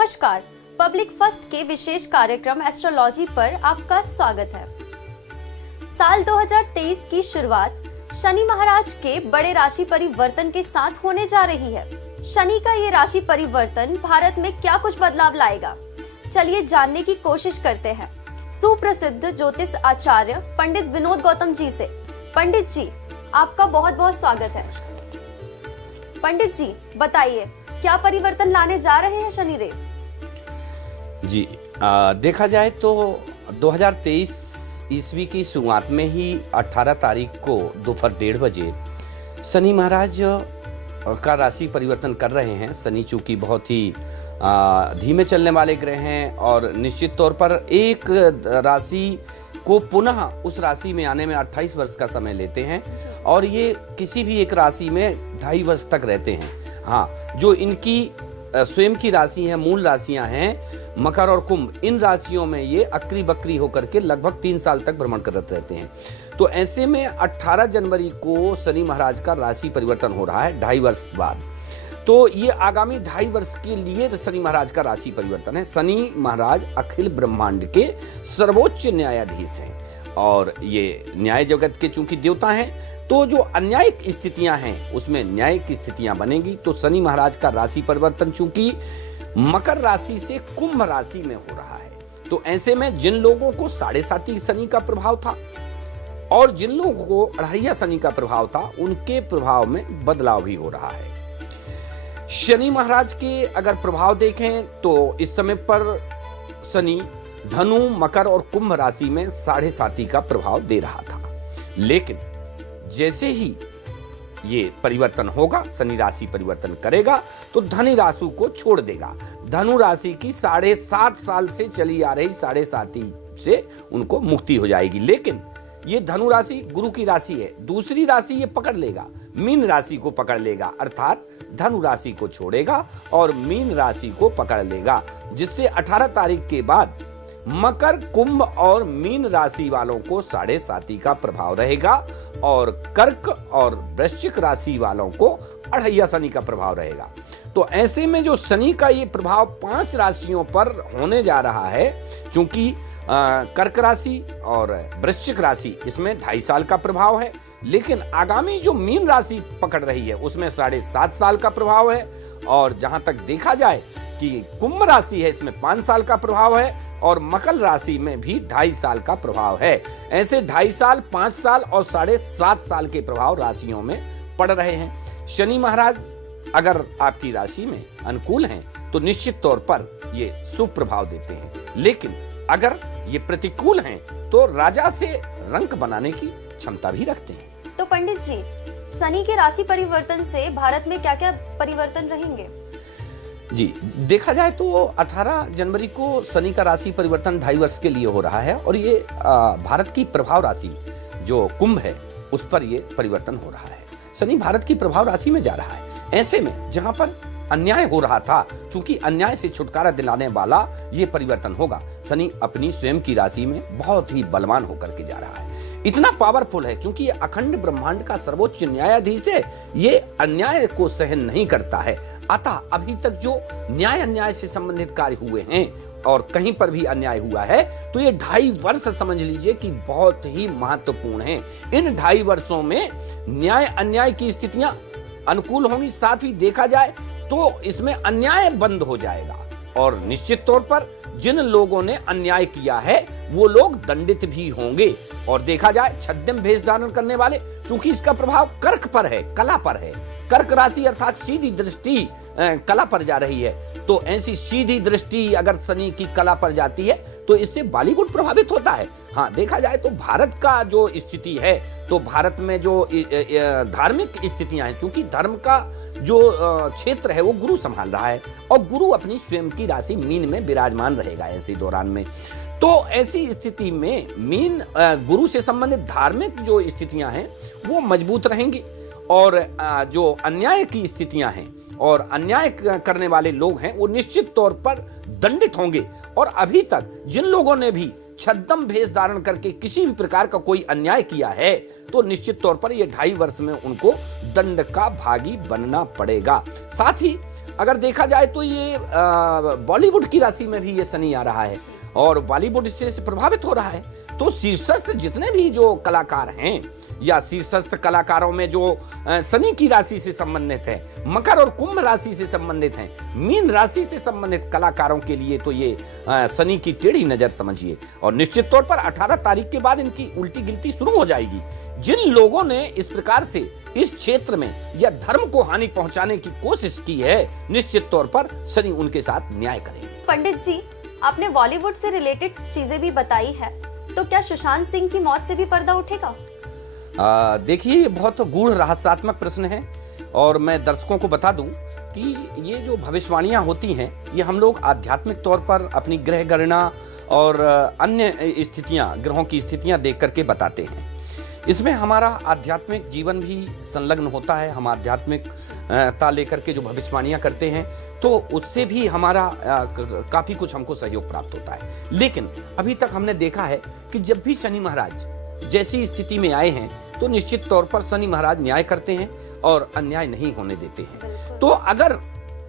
नमस्कार, public first के विशेष कार्यक्रम एस्ट्रोलॉजी पर आपका स्वागत है। साल 2023 की शुरुआत शनि महाराज के बड़े राशि परिवर्तन के साथ होने जा रही है। शनि का ये राशि परिवर्तन भारत में क्या कुछ बदलाव लाएगा, चलिए जानने की कोशिश करते हैं सुप्रसिद्ध ज्योतिष आचार्य पंडित विनोद गौतम जी से। पंडित जी, आपका बहुत बहुत स्वागत है। पंडित जी बताइए, क्या परिवर्तन लाने जा रहे हैं शनिदेव? जी, देखा जाए तो 2023 ईस्वी की शुरुआत में ही 18 तारीख को दोपहर 1:30 बजे शनि महाराज का राशि परिवर्तन कर रहे हैं। शनि चूंकि बहुत ही धीमे चलने वाले ग्रह हैं और निश्चित तौर पर एक राशि को पुनः उस राशि में आने में 28 वर्ष का समय लेते हैं और ये किसी भी एक राशि में 2.5 वर्ष तक रहते हैं। हाँ, जो इनकी स्वयं की राशि है, मूल राशियां हैं मकर और कुंभ, इन राशियों में ये अक्री बकरी होकर के लगभग 3 साल तक भ्रमण करते रहते हैं। तो ऐसे में 18 जनवरी को शनि महाराज का राशि परिवर्तन हो रहा है 2.5 वर्ष बाद। तो ये आगामी 2.5 वर्ष के लिए शनि महाराज का राशि परिवर्तन है। शनि महाराज अखिल ब्रह्मांड के सर्वोच्च न्यायाधीश हैं और ये न्याय जगत के चूंकि देवता हैं, तो जो अन्यायिक स्थितियां हैं उसमें न्याय की स्थितियां बनेगी। तो शनि महाराज का राशि परिवर्तन चूंकि मकर राशि से कुंभ राशि में हो रहा है, तो ऐसे में जिन लोगों को 7.5 शनि का प्रभाव था और जिन लोगों को 2.5 शनि का प्रभाव था, उनके प्रभाव में बदलाव भी हो रहा है। शनि महाराज के अगर प्रभाव देखें तो इस समय पर शनि धनु, मकर और कुंभ राशि में 7.5 का प्रभाव दे रहा था, लेकिन जैसे ही ये परिवर्तन होगा, शनि राशि परिवर्तन करेगा तो धनु राशि को छोड़ देगा। धनु राशि की 7.5 साल से चली आ रही 7.5 से उनको मुक्ति हो जाएगी। लेकिन ये धनु राशि गुरु की राशि है, दूसरी राशि ये पकड़ लेगा, मीन राशि को पकड़ लेगा, अर्थात धनु राशि को छोड़ेगा और मीन राशि को पकड़ लेगा, जिससे 18 तारीख के बाद मकर, कुंभ और मीन राशि वालों को 7.5 का प्रभाव रहेगा और कर्क और वृश्चिक राशि वालों को 2.5 शनि का प्रभाव रहेगा। तो ऐसे में जो शनि का ये प्रभाव 5 राशियों पर होने जा रहा है, चूंकि कर्क राशि और वृश्चिक राशि इसमें 2.5 साल का प्रभाव है, लेकिन आगामी जो मीन राशि पकड़ रही है उसमें 7.5 साल का प्रभाव है और जहां तक देखा जाए कि कुंभ राशि है इसमें 5 साल का प्रभाव है और मकर राशि में भी 2.5 साल का प्रभाव है। ऐसे 2.5 साल, 5 साल और 7.5 साल के प्रभाव राशियों में पड़ रहे हैं। शनि महाराज अगर आपकी राशि में अनुकूल हैं तो निश्चित तौर पर ये शुभ प्रभाव देते हैं, लेकिन अगर ये प्रतिकूल हैं तो राजा से रंक बनाने की क्षमता भी रखते हैं। तो पंडित जी, शनि के राशि परिवर्तन से भारत में क्या क्या परिवर्तन रहेंगे? जी, देखा जाए तो 18 जनवरी को शनि का राशि परिवर्तन 2.5 वर्ष के लिए हो रहा है और ये भारत की प्रभाव राशि जो कुंभ है उस पर ये परिवर्तन हो रहा है। शनि भारत की प्रभाव राशि में जा रहा है। ऐसे में जहां पर अन्याय हो रहा था, चूंकि अन्याय से छुटकारा दिलाने वाला ये परिवर्तन होगा। शनि अपनी स्वयं की राशि में बहुत ही बलवान होकर के जा रहा है, इतना पावरफुल है क्योंकि ये अखंड ब्रह्मांड का सर्वोच्च न्यायाधीश है। ये अन्याय को सहन नहीं करता है। अतः अभी तक जो न्याय अन्याय से संबंधित कार्य हुए हैं और कहीं पर भी अन्याय हुआ है, तो ये 2.5 वर्ष समझ लीजिए कि बहुत ही महत्वपूर्ण हैं। इन 2.5 वर्षों में न्याय अन्याय की स्थितियां अनुकूल होंगी, साथ ही देखा जाए तो इसमें अन्याय बंद हो जाएगा और निश्चित तौर पर जिन लोगों ने अन्याय किया है वो लोग दंडित भी होंगे। और देखा जाए छद्म भेष धारण करने वाले, चूंकि इसका प्रभाव कर्क पर है, कला पर है, कर्क राशि अर्थात सीधी दृष्टि कला पर जा रही है, तो ऐसी सीधी दृष्टि अगर शनि की कला पर जाती है तो इससे बॉलीवुड प्रभावित होता है। हाँ, देखा जाए तो भारत का जो स्थिति है, तो भारत में जो धार्मिक स्थितियां हैं, क्योंकि धर्म का जो क्षेत्र है वो गुरु संभाल रहा है और गुरु अपनी स्वयं की राशि मीन में विराजमान रहेगा ऐसे दौरान में। तो ऐसी स्थिति में मीन गुरु से संबंधित धार्मिक जो स्थितियां हैं वो मजबूत रहेंगी और जो अन्याय की स्थितियां हैं और अन्याय करने वाले लोग हैं वो निश्चित तौर पर दंडित होंगे। और अभी तक जिन लोगों ने भी छद्म भेष धारण करके किसी भी प्रकार का कोई अन्याय किया है, तो निश्चित तौर पर ये 2.5 वर्ष में उनको दंड का भागी बनना पड़ेगा। साथ ही अगर देखा जाए तो ये बॉलीवुड की राशि में भी ये शनि आ रहा है और बॉलीवुड इससे प्रभावित हो रहा है। तो शीर्षस्थ जितने भी जो कलाकार हैं या शीर्षस्थ कलाकारों में जो शनि की राशि से संबंधित है, मकर और कुंभ राशि से संबंधित हैं, मीन राशि से संबंधित कलाकारों के लिए तो ये शनि की टेढ़ी नजर समझिए। और निश्चित तौर पर 18 तारीख के बाद इनकी उल्टी गिनती शुरू हो जाएगी। जिन लोगों ने इस प्रकार से इस क्षेत्र में या धर्म को हानि पहुंचाने की कोशिश की है, निश्चित तौर पर शनि उनके साथ न्याय करेंगे। पंडित जी, आपने बॉलीवुड से रिलेटेड चीजें भी बताई है, तो क्या सुशांत सिंह की मौत से भी पर्दा उठेगा? देखिए, ये बहुत गूढ़ रहस्यात्मक प्रश्न है और मैं दर्शकों को बता दूं कि ये जो भविष्यवाणियां होती हैं, ये हम लोग आध्यात्मिक तौर पर अपनी ग्रह गणना और अन्य स्थितियां, ग्रहों की स्थितियां देख करके बताते हैं। इसमें हमारा आध्यात्मिक जीवन भी संलग्न होता है। हम आध्यात्मिकता लेकर के जो भविष्यवाणियां करते हैं तो उससे भी हमारा काफ़ी कुछ हमको सहयोग प्राप्त होता है। लेकिन अभी तक हमने देखा है कि जब भी शनि महाराज जैसी स्थिति में आए हैं तो निश्चित तौर पर शनि महाराज न्याय करते हैं और अन्याय नहीं होने देते हैं। तो अगर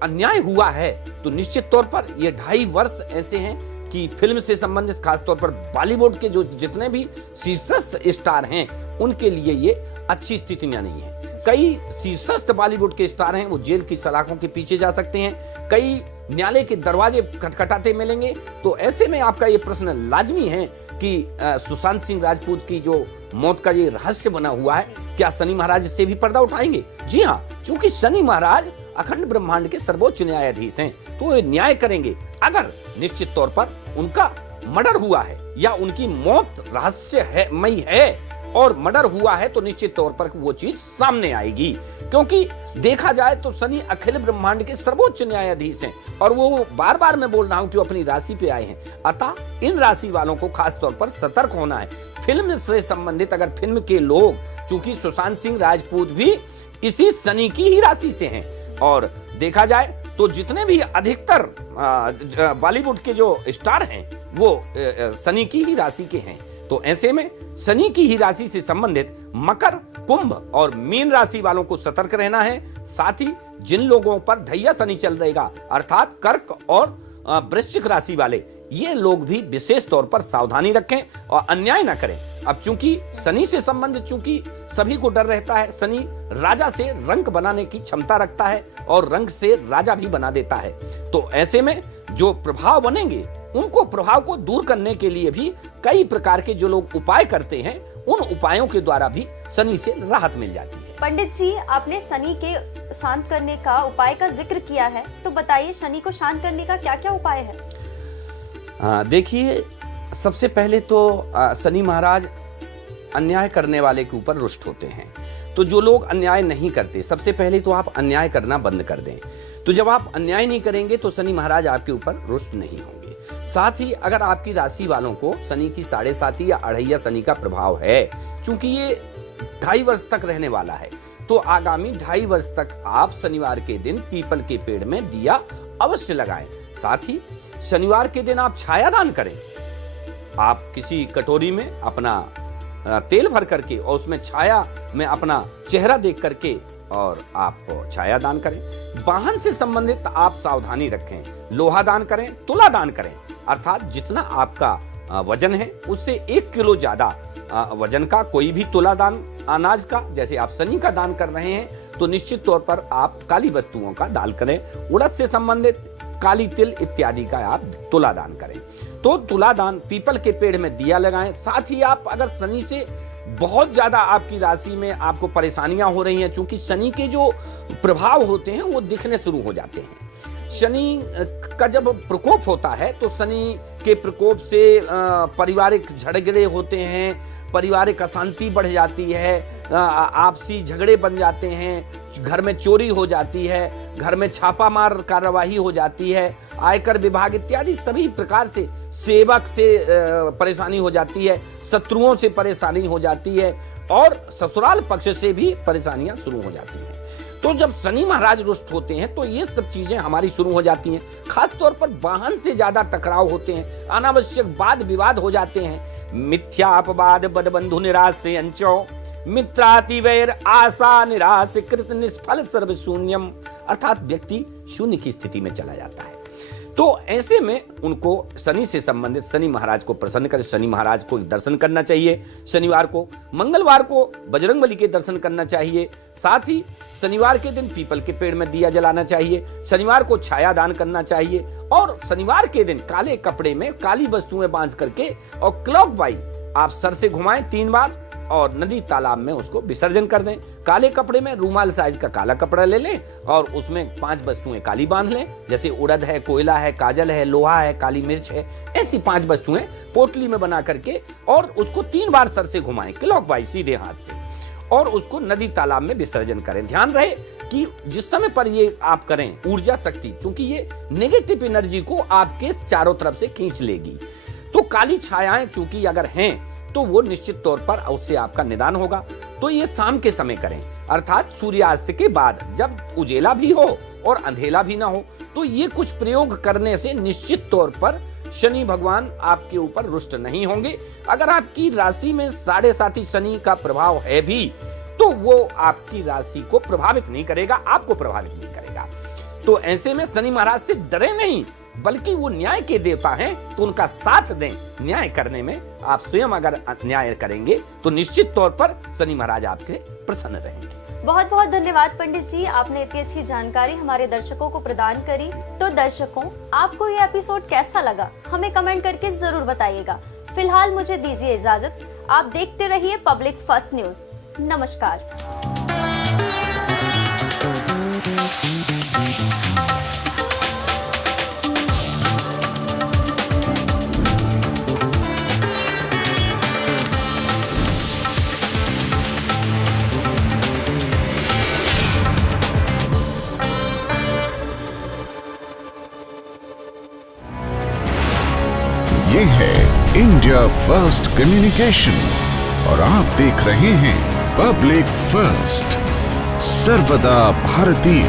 अन्याय हुआ है तो निश्चित तौर पर ये 2.5 वर्ष ऐसे हैं कि फिल्म से संबंधित खासतौर पर बॉलीवुड के जो जितने भी शीर्षस्थ स्टार हैं उनके लिए ये अच्छी स्थितियां नहीं है। कई शीर्षस्थ बॉलीवुड के स्टार हैं, वो जेल की सलाखों के पीछे जा सकते हैं, कई न्यायालय के दरवाजे खटखटाते मिलेंगे। तो ऐसे में आपका ये प्रश्न लाजमी है कि सुशांत सिंह राजपूत की जो मौत का ये रहस्य बना हुआ है, क्या शनि महाराज इससे भी पर्दा उठाएंगे? जी हाँ, क्योंकि शनि महाराज अखंड ब्रह्मांड के सर्वोच्च न्यायाधीश हैं, तो वे न्याय करेंगे। अगर निश्चित तौर पर उनका मर्डर हुआ है या उनकी मौत रहस्यमयी है और मर्डर हुआ है तो निश्चित तौर पर वो चीज सामने आएगी। क्योंकि देखा जाए तो शनि अखिल ब्रह्मांड के सर्वोच्च न्यायाधीश हैं और वो बार बार मैं बोल रहा हूं कि वो अपनी राशि पे आए हैं। अतः इन राशि वालों को खास तौर पर सतर्क होना है। फिल्म से संबंधित अगर फिल्म के लोग, चूंकि सुशांत सिंह राजपूत भी इसी शनि की ही राशि से हैं और देखा जाए तो जितने भी अधिकतर बॉलीवुड के जो स्टार हैं वो शनि की ही राशि के हैं। तो ऐसे में शनि की ही राशि से संबंधित मकर, कुंभ और मीन राशि वालों को सतर्क रहना है। साथ ही जिन लोगों पर ढैया शनि चल रहेगा अर्थात कर्क और वृश्चिक राशि वाले, ये लोग भी विशेष तौर पर सावधानी रखें और अन्याय ना करें। अब चूंकि शनि से संबंधित चूंकि सभी को डर रहता है, शनि राजा से रंक बनाने की क्षमता रखता है और रंक से राजा भी बना देता है। तो ऐसे में जो प्रभाव बनेंगे उनको प्रभाव को दूर करने के लिए भी कई प्रकार के जो लोग उपाय करते हैं, उन उपायों के द्वारा भी शनि से राहत मिल जाती है। पंडित जी, आपने शनि के शांत करने का उपाय का जिक्र किया है, तो बताइए शनि को शांत करने का क्या क्या उपाय है? देखिए, सबसे पहले तो शनि महाराज अन्याय करने वाले के ऊपर रुष्ट होते हैं। तो जो लोग अन्याय नहीं करते, सबसे पहले तो आप अन्याय करना बंद कर दें। तो जब आप अन्याय नहीं करेंगे तो शनि महाराज आपके ऊपर रुष्ट नहीं होंगे। साथ ही अगर आपकी राशि वालों को शनि की 7.5 या अढ़ैया शनि का प्रभाव है, चूंकि ये 2.5 वर्ष तक रहने वाला है, तो आगामी 2.5 वर्ष तक आप शनिवार के दिन पीपल के पेड़ में दिया अवश्य लगाएं। साथ ही शनिवार के दिन आप छायादान करें। आप किसी कटोरी में अपना तेल भर करके और उसमें छाया में अपना चेहरा देख करके और आप छाया दान करें। वाहन से संबंधित आप सावधानी रखें, लोहा दान करें, तुला दान करें, अर्थात जितना आपका वजन है उससे 1 किलो ज्यादा वजन का कोई भी तुला दान अनाज का, जैसे आप शनि का दान कर रहे हैं, तो निश्चित तौर पर आप काली वस्तुओं का दान करें। उड़द से संबंधित काली तिल इत्यादि का आप तुला दान करें। तो तुला दान, पीपल के पेड़ में दिया लगाएं। साथ ही आप अगर शनि से बहुत ज्यादा आपकी राशि में आपको परेशानियां हो रही हैं, चूंकि शनि के जो प्रभाव होते हैं वो दिखने शुरू हो जाते हैं। शनि का जब प्रकोप होता है तो शनि के प्रकोप से पारिवारिक झगड़े होते हैं, पारिवारिक अशांति बढ़ जाती है, आपसी झगड़े बन जाते हैं, घर में चोरी हो जाती है, घर में छापामार कार्यवाही हो जाती है, आयकर विभाग इत्यादि सभी प्रकार से सेवक से परेशानी हो जाती है, शत्रुओं से परेशानी हो जाती है और ससुराल पक्ष से भी परेशानियां शुरू हो जाती हैं। तो जब शनि महाराज रुष्ट होते हैं तो ये सब चीजें हमारी शुरू हो जाती हैं। खास तौर पर वाहन से ज्यादा टकराव होते हैं, अनावश्यक वाद विवाद हो जाते हैं। मिथ्या अपवाद बद बंधु निराश अंचो मित्राति वैर आशा निराश कृत निष्फल सर्व शून्यम अर्थात व्यक्ति शून्य की स्थिति में चला जाता है। तो ऐसे में उनको शनि से संबंधित शनि महाराज को प्रसन्न करें। शनि महाराज को दर्शन करना चाहिए शनिवार को। मंगलवार को बजरंगबली के दर्शन करना चाहिए। साथ ही शनिवार के दिन पीपल के पेड़ में दिया जलाना चाहिए। शनिवार को छाया दान करना चाहिए और शनिवार के दिन काले कपड़े में काली वस्तुएं बांध करके और क्लॉकवाइज आप सर से घुमाएं 3 बार और नदी तालाब में उसको विसर्जन कर दें। काले कपड़े में रूमाल साइज का काला कपड़ा ले लें और उसमें 5 वस्तुएं काली बांध लें, जैसे उड़द है, कोयला है, काजल है, लोहा है, काली मिर्च है। ऐसी 5 वस्तुएं पोटली में बना करके और उसको 3 बार सर से घुमाएं क्लॉकवाइज सीधे हाथ से और उसको नदी तालाब में विसर्जन करें। ध्यान रहे कि जिस समय पर ये आप करें ऊर्जा शक्ति, क्योंकि ये नेगेटिव एनर्जी को आपके चारों तरफ से खींच लेगी। तो काली छायाएं चूंकि अगर हैं तो वो निश्चित तौर पर उससे आपका निदान होगा। तो ये शाम के समय करें, अर्थात सूर्यास्त के बाद, जब उजेला भी हो और अंधेला भी ना हो। तो ये कुछ प्रयोग करने से निश्चित तौर पर शनि भगवान आपके ऊपर रुष्ट नहीं होंगे। अगर आपकी राशि में 7.5 शनि का प्रभाव है भी तो वो आपकी राशि को प्रभावित नहीं करेगा, आपको प्रभावित नहीं करेगा। तो ऐसे में शनि महाराज से डरे नहीं, बल्कि वो न्याय के देवता हैं, तो उनका साथ दें। न्याय करने में आप स्वयं अगर न्याय करेंगे तो निश्चित तौर पर शनि महाराज आपके प्रसन्न रहेंगे। बहुत बहुत धन्यवाद पंडित जी, आपने इतनी अच्छी जानकारी हमारे दर्शकों को प्रदान करी। तो दर्शकों, आपको ये एपिसोड कैसा लगा हमें कमेंट करके जरूर बताइएगा। फिलहाल मुझे दीजिए इजाजत। आप देखते रहिए पब्लिक फर्स्ट न्यूज। नमस्कार। ये है इंडिया फर्स्ट कम्युनिकेशन और आप देख रहे हैं पब्लिक फर्स्ट, सर्वदा भारतीय।